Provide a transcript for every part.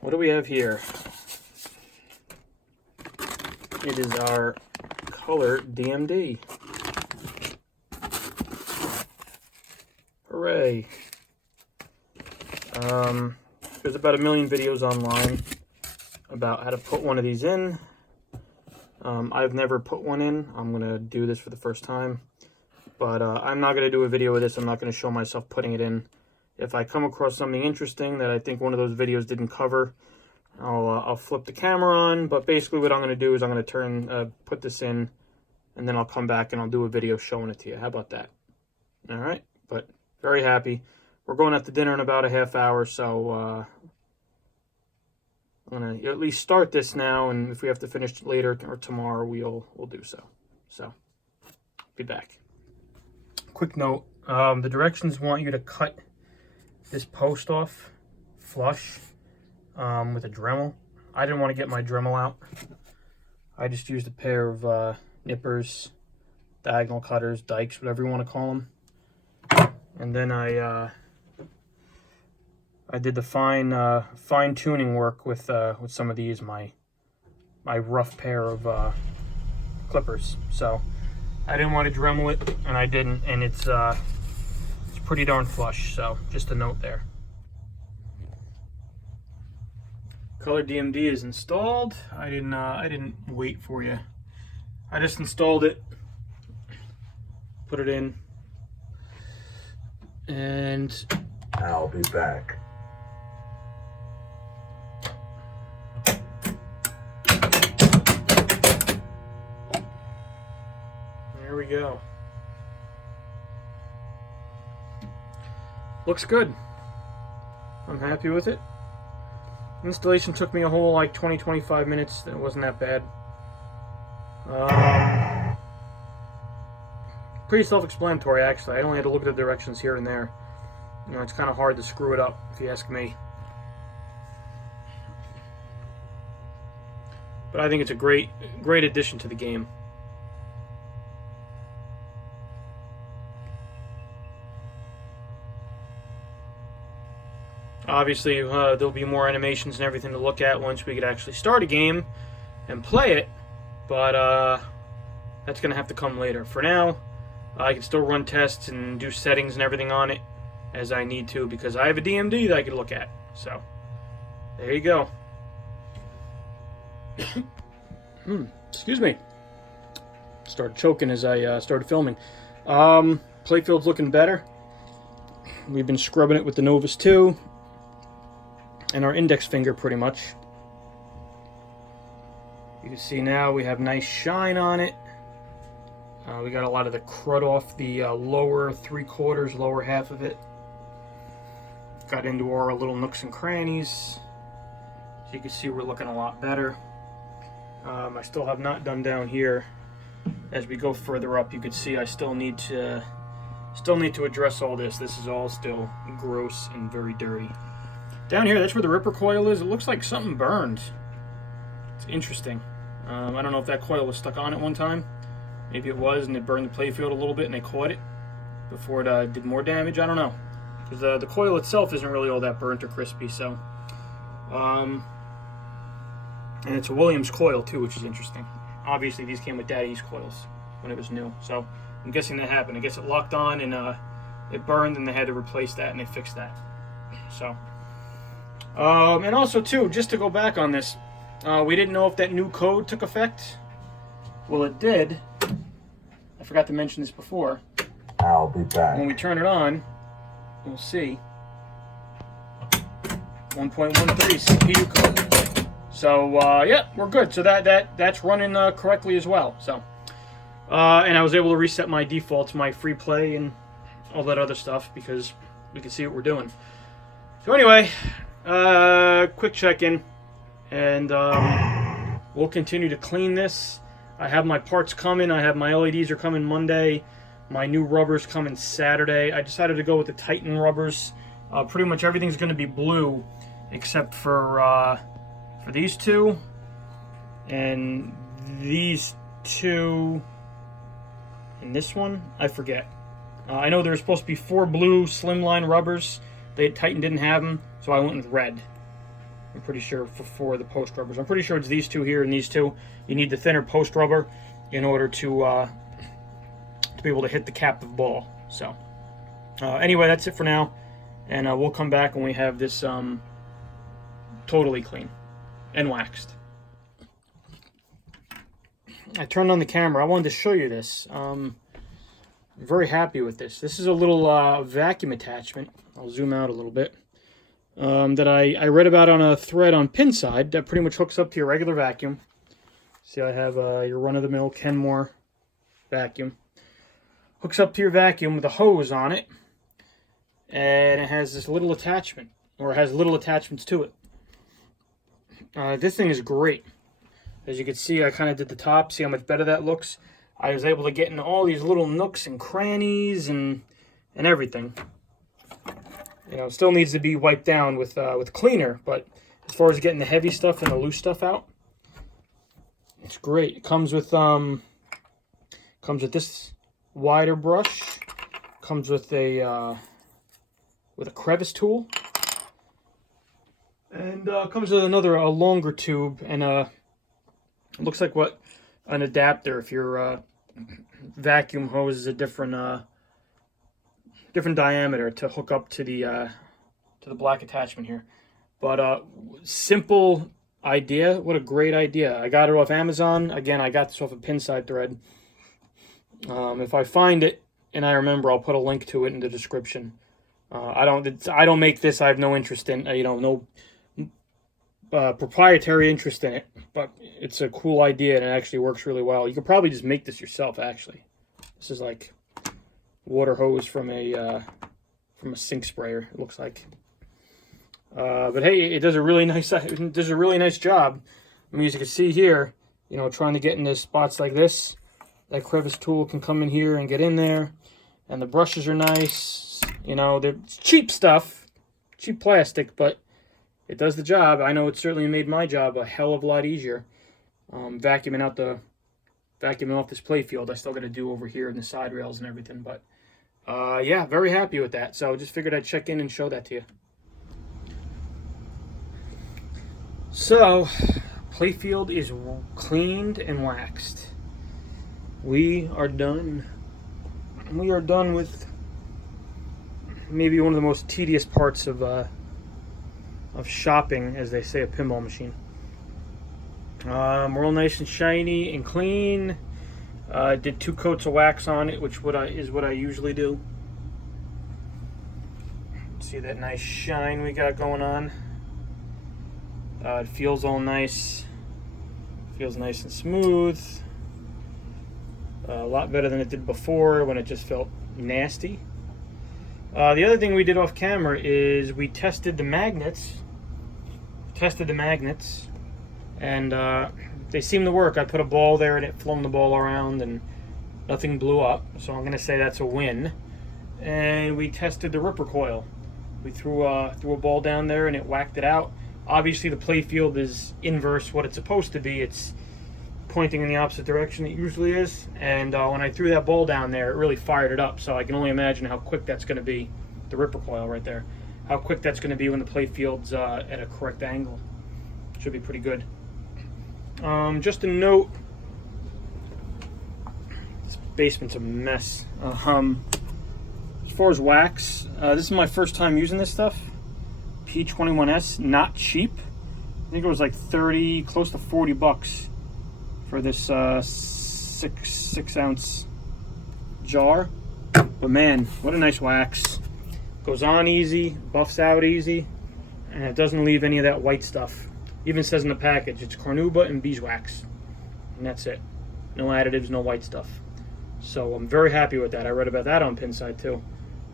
What do we have here? It is our color DMD. Hooray. There's about 1 million videos online about how to put one of these in. I've never put one in. I'm going to do this for the first time. But I'm not going to do a video of this. I'm not going to show myself putting it in. If I come across something interesting that I think one of those videos didn't cover, I'll flip the camera on. But basically what I'm going to do is I'm going to put this in, and then I'll come back and I'll do a video showing it to you. How about that? All right. But very happy. We're going out to dinner in about a half hour, so I'm going to at least start this now, and if we have to finish later or tomorrow, we'll do so. So, be back. Quick note, the directions want you to cut this post off flush with a Dremel. I didn't want to get my Dremel out. I just used a pair of nippers, diagonal cutters, dikes, whatever you want to call them. And then I did the fine tuning work with some of these, my rough pair of clippers. So I didn't want to Dremel it, and I didn't, and it's pretty darn flush. So just a note there. Color DMD is installed. I didn't wait for you. I just installed it, put it in, and I'll be back. There we go. Looks good. I'm happy with it. Installation took me a whole like 20-25 minutes. It wasn't that bad. Pretty self-explanatory, actually. I only had to look at the directions here and there. You know, it's kind of hard to screw it up, if you ask me. But I think it's a great addition to the game. Obviously, there'll be more animations and everything to look at once we could actually start a game and play it. But that's going to have to come later. For now, I can still run tests and do settings and everything on it as I need to, because I have a DMD that I can look at. So, there you go. Excuse me. Started choking as I started filming. Playfield's looking better. We've been scrubbing it with the Novus 2 and our index finger pretty much. You can see now we have nice shine on it. We got a lot of the crud off the lower 3/4, lower half of it. Got into our little nooks and crannies. So you can see we're looking a lot better. I still have not done down here. As we go further up, you can see I still need to address all this. This is all still gross and very dirty. Down here, that's where the ripper coil is. It looks like something burned. It's interesting. I don't know if that coil was stuck on at one time. Maybe it was, and it burned the playfield a little bit, and they caught it before it did more damage. I don't know, because the coil itself isn't really all that burnt or crispy. So, and it's a Williams coil too, which is interesting. Obviously, these came with Daddy's coils when it was new, so I'm guessing that happened. I guess it locked on and it burned, and they had to replace that, and they fixed that. So, and also too, just to go back on this, we didn't know if that new code took effect. Well, it did. I forgot to mention this before. I'll be back. When we turn it on, we'll see 1.13 CPU code. So yeah, we're good. So that's running correctly as well. So and I was able to reset my defaults, my free play, and all that other stuff, because we can see what we're doing. So anyway, quick check-in, and we'll continue to clean this. I have my parts coming. I have my LEDs are coming Monday. My new rubbers coming Saturday. I decided to go with the Titan rubbers. Pretty much everything's going to be blue except for these two and these two and this one. I forget. I know there were supposed to be 4 blue slimline rubbers. Titan didn't have them, so I went with red. I'm pretty sure for the post rubbers. I'm pretty sure it's these two here and these two. You need the thinner post rubber in order to be able to hit the captive ball. So anyway, that's it for now, and we'll come back when we have this totally clean and waxed. I turned on the camera. I wanted to show you this. I'm very happy with this. This is a little vacuum attachment. I'll zoom out a little bit. That I read about on a thread on Pinside that pretty much hooks up to your regular vacuum. See, I have your run-of-the-mill Kenmore vacuum. Hooks up to your vacuum with a hose on it, and it has this little attachment, or it has little attachments to it. This thing is great. As you can see, I kind of did the top. See how much better that looks? I was able to get in all these little nooks and crannies and everything. You know, it still needs to be wiped down with cleaner, but as far as getting the heavy stuff and the loose stuff out, it's great. It comes with this wider brush. Comes with a crevice tool, and comes with a longer tube, and it looks like an adapter if your vacuum hose is a different diameter to hook up to the black attachment here. But simple idea. What a great idea. I got it off Amazon. Again, I got this off a Pinside thread. If I find it and I remember, I'll put a link to it in the description. I don't make this. I have no interest in no proprietary interest in it, but it's a cool idea and it actually works really well. You could probably just make this yourself. Actually, this is like water hose from a sink sprayer. It looks like, but hey, it does a really nice job. I mean, as you can see here, trying to get into spots like this, that crevice tool can come in here and get in there, and the brushes are nice. They're cheap stuff, cheap plastic, but it does the job. I know it certainly made my job a hell of a lot easier. Vacuuming off this playfield. I still got to do over here in the side rails and everything, but yeah, very happy with that. So just figured I'd check in and show that to you. So, playfield is cleaned and waxed. We are done. We are done with maybe one of the most tedious parts of shopping, as they say, a pinball machine. We're all nice and shiny and clean. Did 2 coats of wax on it, which is what I usually do. See that nice shine we got going on. It feels all nice. Feels nice and smooth. A lot better than it did before when it just felt nasty. The other thing we did off camera is we tested the magnets. And they seem to work. I put a ball there and it flung the ball around and nothing blew up. So I'm going to say that's a win. And we tested the ripper coil. We threw a ball down there and it whacked it out. Obviously the playfield is inverse what it's supposed to be. It's pointing in the opposite direction it usually is. And when I threw that ball down there, it really fired it up. So I can only imagine how quick that's going to be. The ripper coil right there. How quick that's going to be when the playfield's at a correct angle. Should be pretty good. Just a note, this basement's a mess. As far as wax, this is my first time using this stuff. P21S, not cheap. I think it was like 30, close to 40 bucks for this 6 ounce jar. But man, what a nice wax. Goes on easy, buffs out easy, and it doesn't leave any of that white stuff. Even says in the package, it's carnauba and beeswax. And that's it. No additives, no white stuff. So I'm very happy with that. I read about that on Pinside too.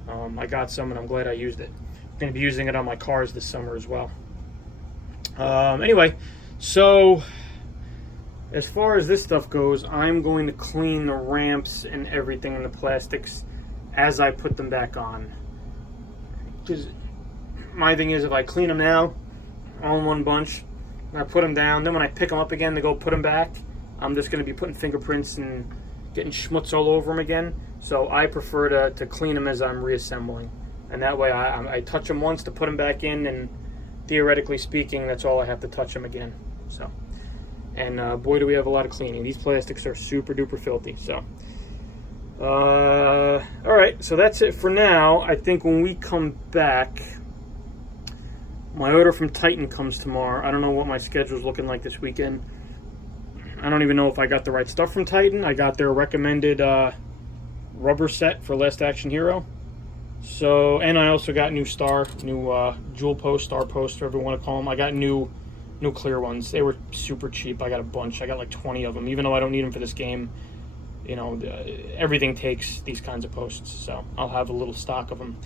I got some and I'm glad I used it. I'm going to be using it on my cars this summer as well. Anyway, so as far as this stuff goes, I'm going to clean the ramps and everything in the plastics as I put them back on. Because my thing is, if I clean them now, all in one bunch, and I put them down, then when I pick them up again to go put them back, I'm just going to be putting fingerprints and getting schmutz all over them again. So I prefer to clean them as I'm reassembling. And that way I touch them once to put them back in, and theoretically speaking, that's all I have to touch them again. So, and boy, do we have a lot of cleaning. These plastics are super duper filthy. So, all right, so that's it for now. I think when we come back, my order from Titan comes tomorrow. I don't know what my schedule's looking like this weekend. I don't even know if I got the right stuff from Titan. I got their recommended rubber set for Last Action Hero. So, and I also got new jewel post, star post, whatever you want to call them. I got new clear ones. They were super cheap. I got a bunch. I got like 20 of them, even though I don't need them for this game. You know, everything takes these kinds of posts, so I'll have a little stock of them.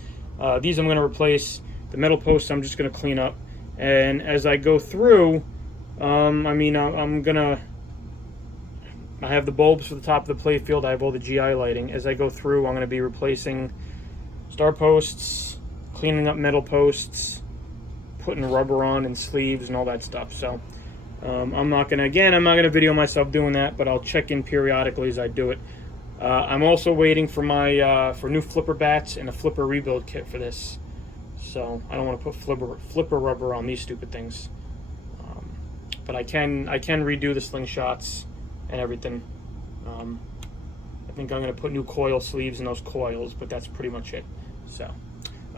These I'm going to replace. The metal posts I'm just going to clean up. And as I go through, I'm going to... I have the bulbs for the top of the playfield. I have all the GI lighting. As I go through, I'm going to be replacing star posts, cleaning up metal posts, putting rubber on and sleeves and all that stuff. So I'm not going to video myself doing that, but I'll check in periodically as I do it. I'm also waiting for my for new flipper bats and a flipper rebuild kit for this. So I don't want to put flipper rubber on these stupid things. But I can redo the slingshots and everything. I think I'm going to put new coil sleeves in those coils, but that's pretty much it. So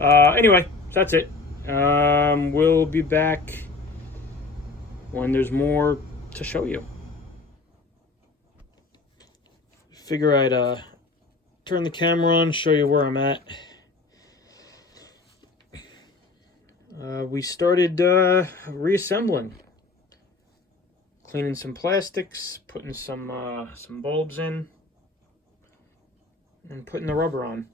anyway, that's it. We'll be back when there's more to show you. Figure I'd turn the camera on, show you where I'm at. We started reassembling, cleaning some plastics, putting some bulbs in, and putting the rubber on.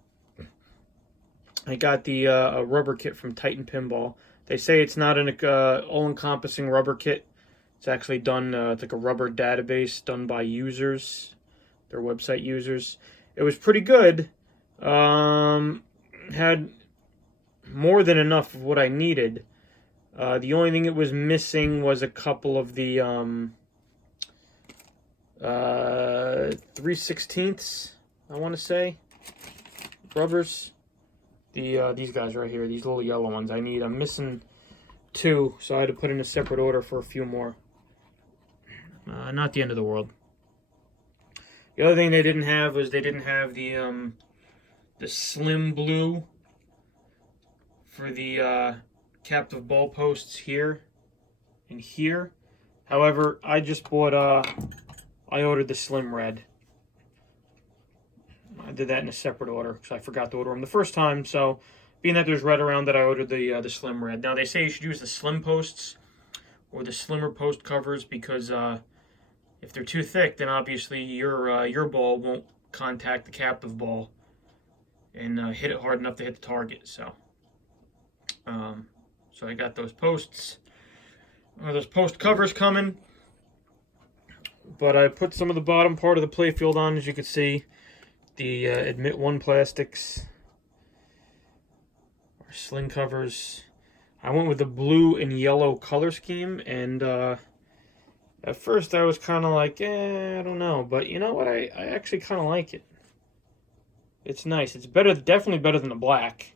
I got the a rubber kit from Titan Pinball. They say it's not an all-encompassing rubber kit. It's actually done, it's like a rubber database done by users, their website users. It was pretty good. Had more than enough of what I needed. The only thing it was missing was a couple of the 3/16, I want to say, rubbers. These guys right here, these little yellow ones. I'm missing 2, so I had to put in a separate order for a few more. Not the end of the world. The other thing they didn't have was the slim blue for the captive ball posts here and here. However, I just bought I ordered the slim red. I did that in a separate order because I forgot to order them the first time. So, being that there's red around that, I ordered the slim red. Now they say you should use the slim posts or the slimmer post covers because if they're too thick, then obviously your ball won't contact the captive ball and hit it hard enough to hit the target. So I got those posts, those post covers coming. But I put some of the bottom part of the playfield on, as you can see. The Admit 1 plastics, or sling covers. I went with the blue and yellow color scheme, and at first I was kind of like, I don't know. But you know what? I actually kind of like it. It's nice. It's better, definitely better than the black.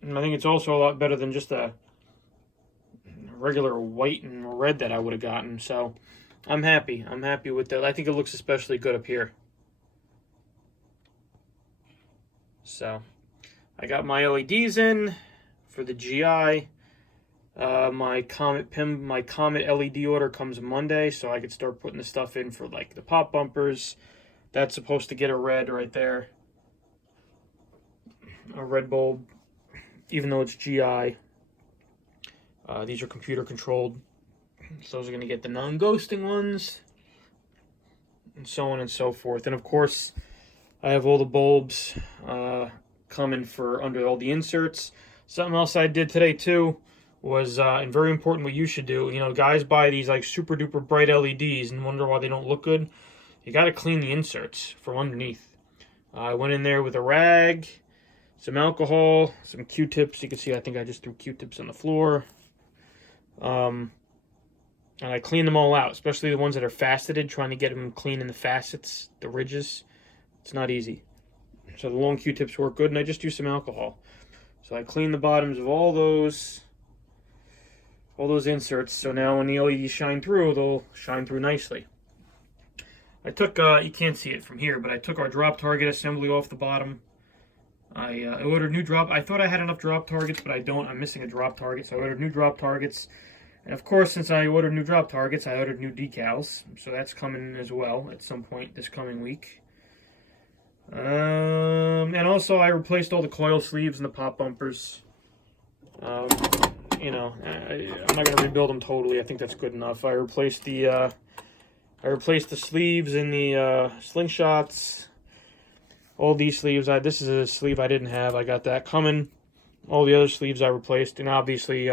And I think it's also a lot better than just a regular white and red that I would have gotten. So I'm happy. I'm happy with that. I think it looks especially good up here. So I got my LEDs in for the GI. My Comet LED order comes Monday, so I could start putting the stuff in for like the pop bumpers. That's supposed to get a red right there. A red bulb, even though it's GI. These are computer controlled. So those are going to get the non-ghosting ones. And so on and so forth. And of course, I have all the bulbs coming for under all the inserts. Something else I did today too was, and very important what you should do, you know, guys buy these like super duper bright LEDs and wonder why they don't look good. You got to clean the inserts from underneath. I went in there with a rag, some alcohol, some Q-tips. You can see I think I just threw Q-tips on the floor. And I cleaned them all out, especially the ones that are faceted, trying to get them clean in the facets, the ridges. It's not easy. So the long Q-tips work good, and I just used some alcohol. So I cleaned the bottoms of all those inserts. So now when the LEDs shine through, they'll shine through nicely. I took, you can't see it from here, but I took our drop target assembly off the bottom. I ordered new drop. I thought I had enough drop targets, but I don't. I'm missing a drop target, so I ordered new drop targets. And of course, since I ordered new drop targets, I ordered new decals. So that's coming as well at some point this coming week. And also I replaced all the coil sleeves and the pop bumpers. You know, I'm not going to rebuild them totally. I think that's good enough. I replaced the sleeves in the slingshots. All these sleeves, this is a sleeve I didn't have. I got that coming. All the other sleeves I replaced, and obviously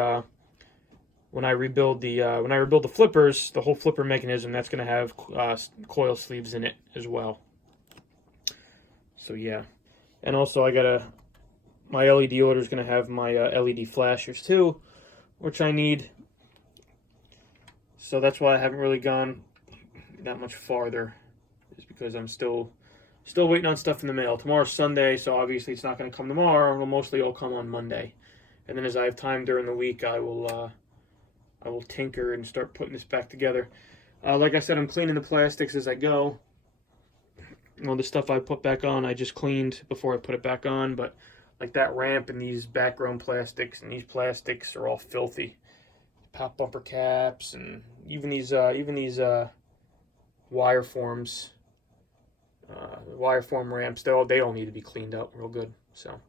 when I rebuild the flippers, the whole flipper mechanism, that's going to have coil sleeves in it as well. So yeah, and also my LED order is going to have my LED flashers too, which I need. So that's why I haven't really gone that much farther, is because I'm still waiting on stuff in the mail. Tomorrow's Sunday, so obviously it's not going to come tomorrow. It'll mostly all come on Monday, and then as I have time during the week, I will tinker and start putting this back together. Like I said, I'm cleaning the plastics as I go. All the stuff I put back on, I just cleaned before I put it back on. But like that ramp and these background plastics and these plastics are all filthy. Pop bumper caps and even these wire forms. Wire form ramps, they all need to be cleaned up real good. So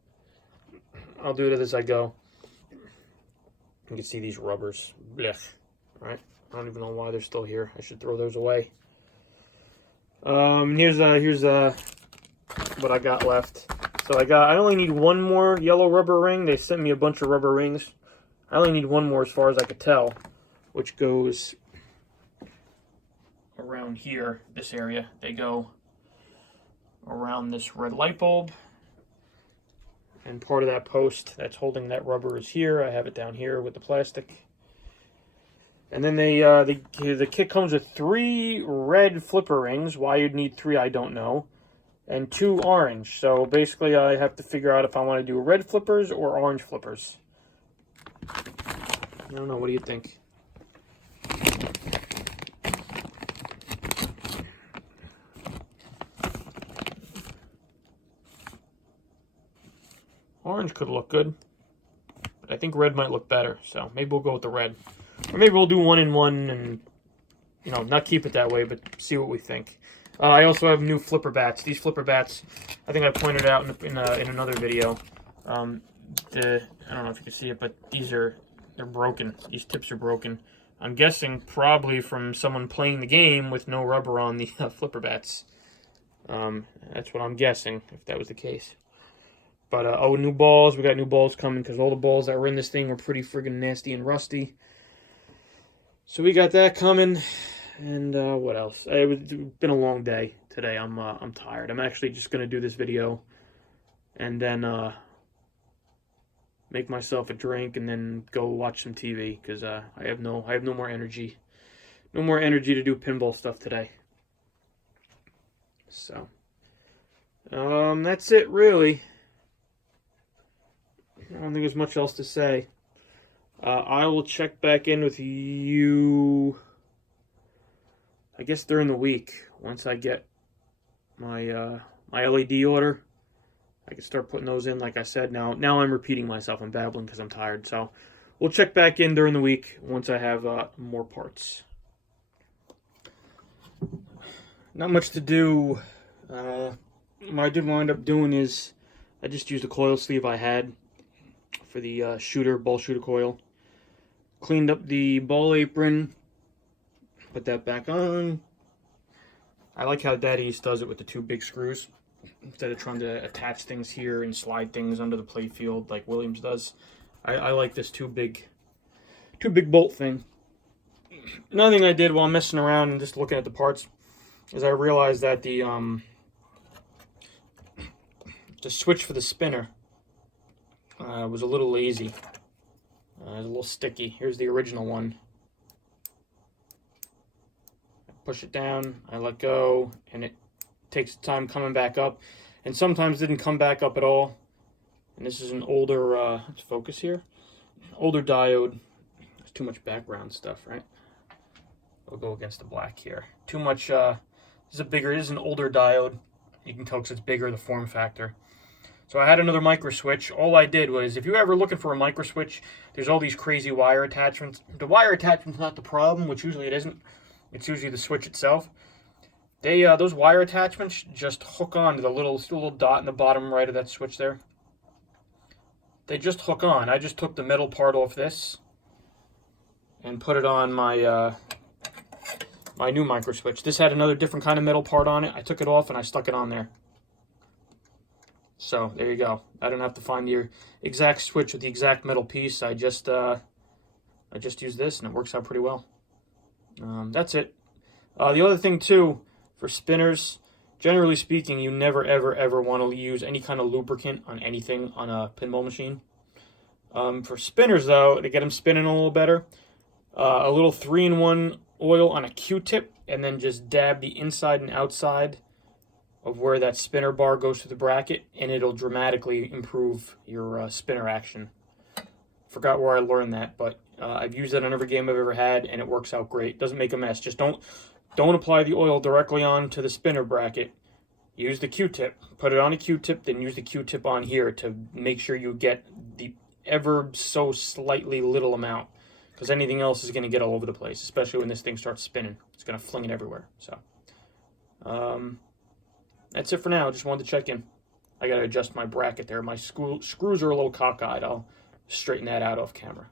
I'll do it as I go. You can see these rubbers. Blech. Right? I don't even know why they're still here. I should throw those away. Here's what I got left. So I only need one more yellow rubber ring. They sent me a bunch of rubber rings. I only need one more as far as I could tell, which goes around here, this area. They go around this red light bulb, and part of that post that's holding that rubber is here. I have it down here with the plastic. And then the kit comes with 3 red flipper rings. Why you'd need 3, I don't know. And 2 orange. So basically I have to figure out if I want to do red flippers or orange flippers. I don't know, what do you think? Orange could look good, but I think red might look better. So maybe we'll go with the red. Or maybe we'll do 1 and 1 and, you know, not keep it that way, but see what we think. I also have new flipper bats. These flipper bats, I think I pointed out in another video. I don't know if you can see it, but they're broken. These tips are broken. I'm guessing probably from someone playing the game with no rubber on the flipper bats. That's what I'm guessing, if that was the case. But, new balls. We got new balls coming because all the balls that were in this thing were pretty friggin' nasty and rusty. So we got that coming, and what else? It's been a long day today. I'm tired. I'm actually just gonna do this video, and then make myself a drink, and then go watch some TV because I have no more energy, to do pinball stuff today. So that's it really. I don't think there's much else to say. I will check back in with you, I guess, during the week. Once I get my my LED order, I can start putting those in. Like I said, now I'm repeating myself. I'm babbling because I'm tired. So we'll check back in during the week once I have more parts. Not much to do. What I did wind up doing is I just used a coil sleeve I had for the ball shooter coil. Cleaned up the ball apron, put that back on. I like how Daddy East does it with the 2 big screws instead of trying to attach things here and slide things under the playfield like Williams does. I like this 2 big bolt thing. Another thing I did while messing around and just looking at the parts is I realized that the switch for the spinner was a little lazy. It's a little sticky. Here's the original one. I push it down, I let go, and it takes time coming back up. And sometimes didn't come back up at all. And this is an older, let's focus here, older diode There's too much background stuff, right? We'll go against the black here. Too much, this is an older diode. You can tell because it's bigger, the form factor. So I had another micro switch. All I did was, if you're ever looking for a micro switch, there's all these crazy wire attachments. The wire attachment's not the problem, which usually it isn't. It's usually the switch itself. Those wire attachments just hook on to the little dot in the bottom right of that switch there. They just hook on. I just took the metal part off this and put it on my my new micro switch. This had another different kind of metal part on it. I took it off and I stuck it on there. So there you go. I don't have to find the exact switch with the exact metal piece. I just use this and it works out pretty well. That's it. The other thing too, for spinners, generally speaking, you never ever want to use any kind of lubricant on anything on a pinball machine. For spinners though, to get them spinning a little better, a little 3-in-1 oil on a Q-tip, and then just dab the inside and outside of where that spinner bar goes to the bracket, and it'll dramatically improve your spinner action. Forgot where I learned that, but I've used it on every game I've ever had, and it works out great. Doesn't make a mess. Just don't apply the oil directly onto the spinner bracket. Use the Q-tip. Put it on a Q-tip, then use the Q-tip on here to make sure you get the ever so slightly little amount, because anything else is going to get all over the place, especially when this thing starts spinning. It's going to fling it everywhere. So that's it for now. Just wanted to check in. I got to adjust my bracket there. My screws are a little cockeyed. I'll straighten that out off camera.